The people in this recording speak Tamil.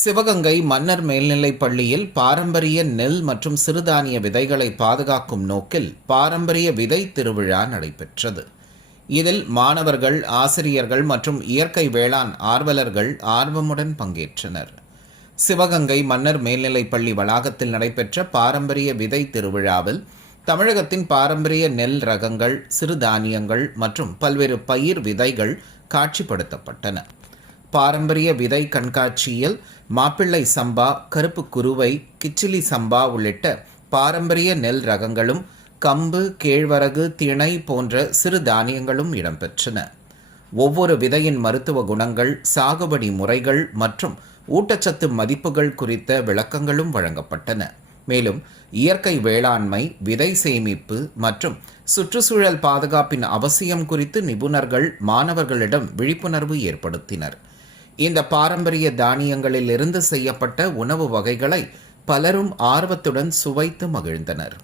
சிவகங்கை மன்னர் மேல்நிலைப் பள்ளியில் பாரம்பரிய நெல் மற்றும் சிறுதானிய விதைகளை பாதுகாக்கும் நோக்கில் பாரம்பரிய விதை திருவிழா நடைபெற்றது. இதில் மாணவர்கள், ஆசிரியர்கள் மற்றும் இயற்கை வேளாண் ஆர்வலர்கள் ஆர்வமுடன் பங்கேற்றனர். சிவகங்கை மன்னர் மேல்நிலைப் பள்ளி வளாகத்தில் நடைபெற்ற பாரம்பரிய விதை திருவிழாவில் தமிழகத்தின் பாரம்பரிய நெல் ரகங்கள், சிறுதானியங்கள் மற்றும் பல்வேறு பயிர் விதைகள் காட்சிப்படுத்தப்பட்டன. பாரம்பரிய விதை கண்காட்சியில் மாப்பிள்ளை சம்பா, கருப்பு குருவை, கிச்சிலி சம்பா உள்ளிட்ட பாரம்பரிய நெல் ரகங்களும், கம்பு, கேழ்வரகு, திணை போன்ற சிறு தானியங்களும் இடம்பெற்றன. ஒவ்வொரு விதையின் மருத்துவ குணங்கள், சாகுபடி முறைகள் மற்றும் ஊட்டச்சத்து மதிப்புகள் குறித்த விளக்கங்களும் வழங்கப்பட்டன. மேலும் இயற்கை வேளாண்மை, விதை சேமிப்பு மற்றும் சுற்றுச்சூழல் பாதுகாப்பின் அவசியம் குறித்து நிபுணர்கள் மாணவர்களிடம் விழிப்புணர்வு ஏற்படுத்தினர். இந்த பாரம்பரிய தானியங்களில் இருந்து செய்யப்பட்ட உணவு வகைகளை பலரும் ஆர்வத்துடன் சுவைத்து மகிழ்ந்தனர்.